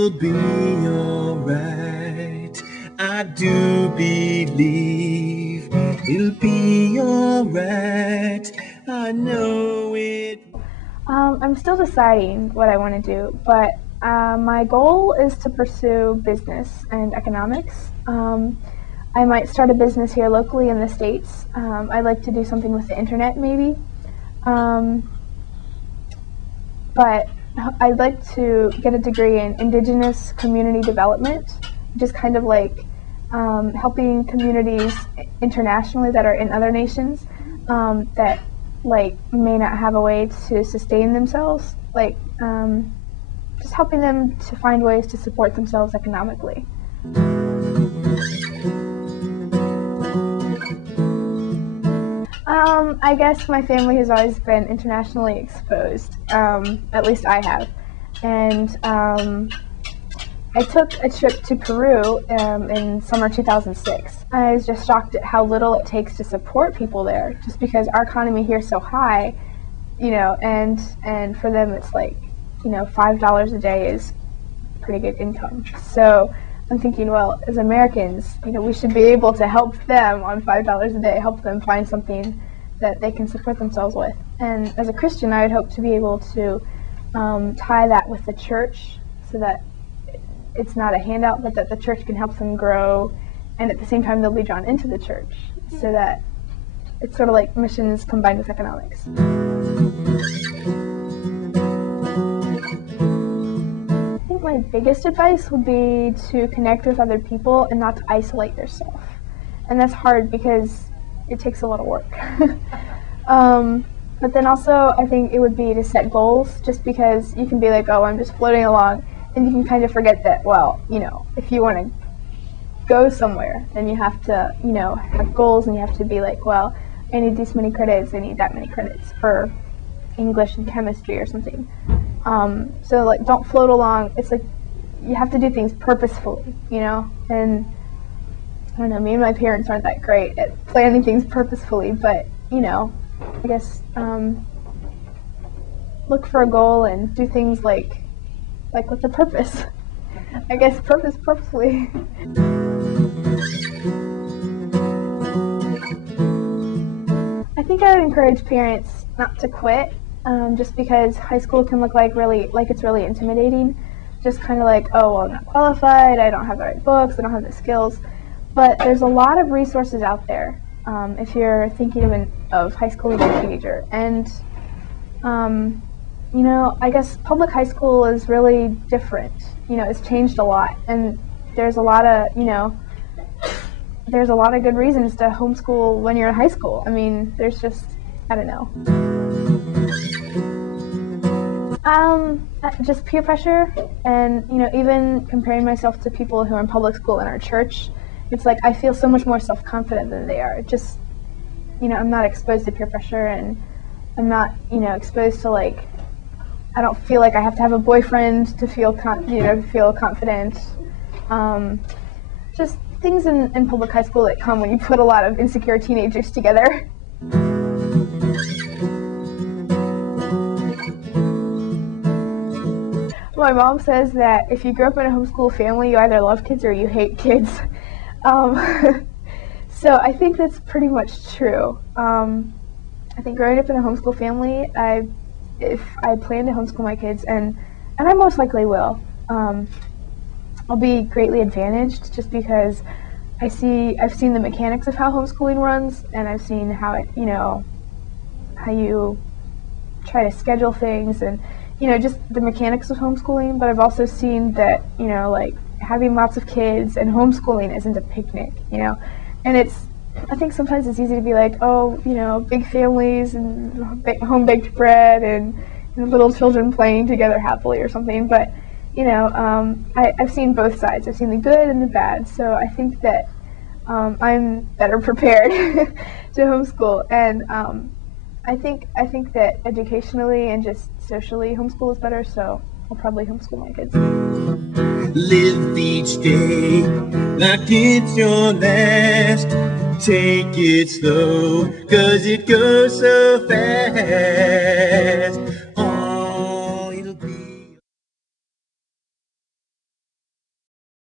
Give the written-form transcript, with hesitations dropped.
it'll be alright. I do believe it'll be alright. I know it. I'm still deciding what I want to do, but my goal is to pursue business and economics. I might start a business here locally in the States. I'd like to do something with the internet maybe. But I'd like to get a degree in Indigenous community development, which is kind of like helping communities internationally that are in other nations that like may not have a way to sustain themselves, like just helping them to find ways to support themselves economically. I guess my family has always been internationally exposed, at least I have, and I took a trip to Peru in summer 2006. I was just shocked at how little it takes to support people there, just because our economy here is so high, you know, and for them it's like, you know, $5 a day is pretty good income. So I'm thinking, well, as Americans, you know, we should be able to help them on $5 a day, help them find something that they can support themselves with. And as a Christian, I would hope to be able to tie that with the church so that it's not a handout, but that the church can help them grow, and at the same time they'll be drawn into the church, so that it's sort of like missions combined with economics. I think my biggest advice would be to connect with other people and not to isolate yourself. And that's hard because it takes a lot of work. But then also I think it would be to set goals, just because you can be like, oh, I'm just floating along, and you can kind of forget that, well, you know, if you want to go somewhere, then you have to, you know, have goals, and you have to be like, well, I need this many credits, I need that many credits for English and chemistry or something. So like, don't float along. It's like you have to do things purposefully, you know, and I don't know, me and my parents aren't that great at planning things purposefully, but, you know, I guess look for a goal and do things like with a purpose. I guess purposefully. I think I would encourage parents not to quit, just because high school can look like it's really intimidating. Just kind of like, oh, well, I'm not qualified, I don't have the right books, I don't have the skills. But there's a lot of resources out there if you're thinking of high school as a teenager. And you know, I guess public high school is really different. You know, it's changed a lot, and there's a lot of, you know, there's a lot of good reasons to homeschool when you're in high school. I mean, there's just, I don't know. Just peer pressure, and, you know, even comparing myself to people who are in public school in our church, it's like I feel so much more self-confident than they are. Just, you know, I'm not exposed to peer pressure, and I'm not, you know, exposed to, like, I don't feel like I have to have a boyfriend to feel confident. Just things in public high school that come when you put a lot of insecure teenagers together. My mom says that if you grew up in a homeschool family, you either love kids or you hate kids. So I think that's pretty much true. I think growing up in a homeschool family, if I plan to homeschool my kids, and I most likely will, I'll be greatly advantaged, just because I've seen the mechanics of how homeschooling runs, and I've seen how it, you know, how you try to schedule things, and, you know, just the mechanics of homeschooling. But I've also seen that, you know, like, having lots of kids and homeschooling isn't a picnic, you know, and I think sometimes it's easy to be like, oh, you know, big families and home-baked bread and little children playing together happily or something. But, you know, I've seen both sides. I've seen the good and the bad. So I think that I'm better prepared to homeschool. And I think that educationally and just socially, homeschool is better. So I'll probably homeschool my kids. Live each day like it's your last. Take it slow, 'cause it goes so fast.